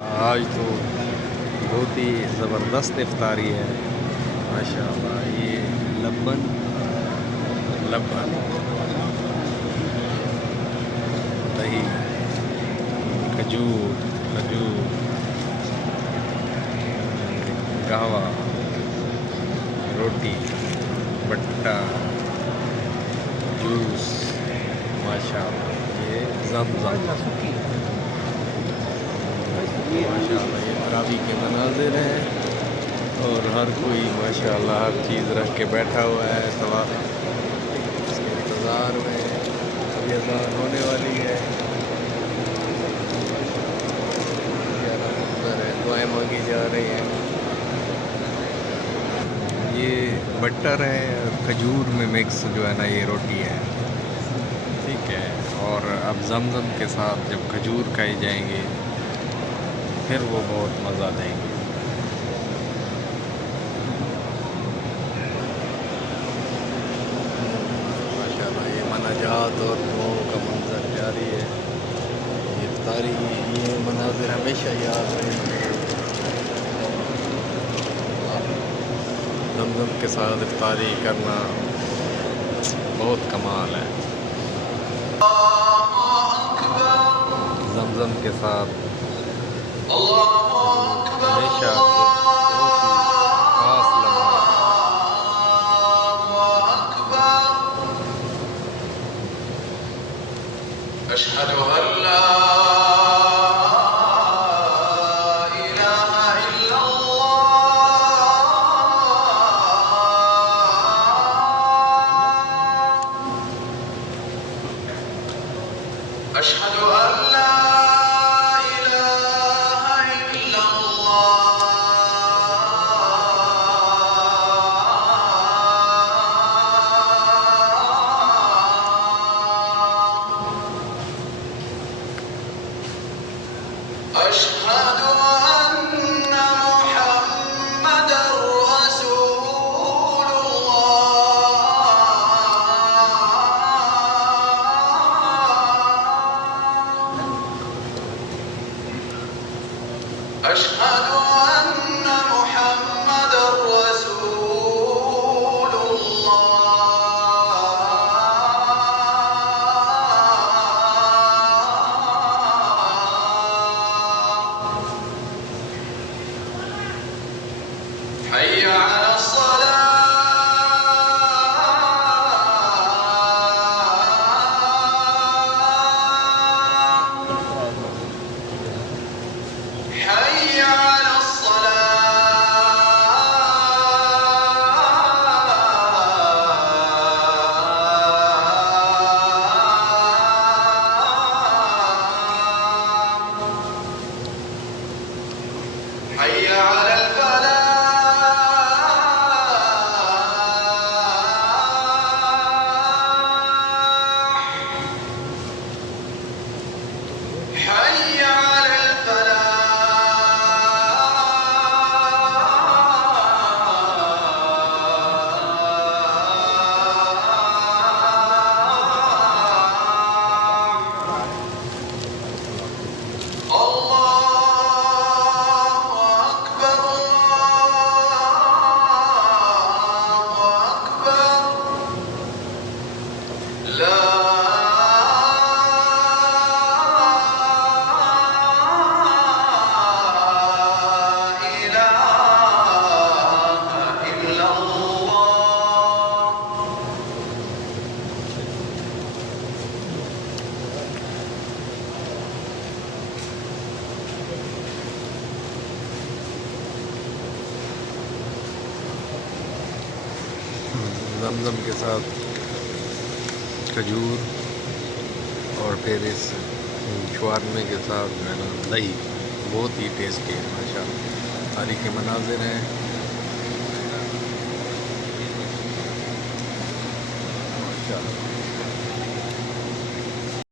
आज तो बहुत ही ज़बरदस्त इफ्तारी है माशाल्लाह। ये लब्बन लब्बन दही खजूर खजूर कहवा रोटी भट्टा जूस माशाल्लाह। ये ज़मज़म माशाल्लाह। ये तरावी के मनाजिर हैं और हर कोई माशाल्लाह हर चीज़ रख के बैठा हुआ है सवा इसके इंतज़ार में। अभी अज़ान होने वाली है, दुआएं मांगी जा रही हैं। ये बटर है खजूर में मिक्स जो है ना ये रोटी है, ठीक है। और अब जमज़म के साथ जब खजूर खाई जाएंगे फिर वो बहुत मज़ा देंगे। माशाल्लाह ये मनाजात और दुआओं का मंजर जारी है। ये इफ्तारी ये मनाजिर हमेशा याद रहेंगे। जमज़म के साथ इफ्तारी करना बहुत कमाल है। जमज़म के साथ हमेशा बहुत ही खास लम्हा। अशहदु अल्ला इलाहा इल्लल्लाह। अशहदु अल्ला अशहदु अन्ना मुहम्मदर रसूलुल्लाह। अशहदु अन्ना मुहम्मदर रसूलुल्लाह। حي على الصلاة حي على الصلاة حي على الفلاح حي على الفلاح. الله أكبر الله أكبر لا जमज़म के साथ खजूर और फिर इस शवारमे के साथ जो है ना दही बहुत ही टेस्टी है माशाल्लाह। सारी के मनाजिर हैं माशाल्लाह।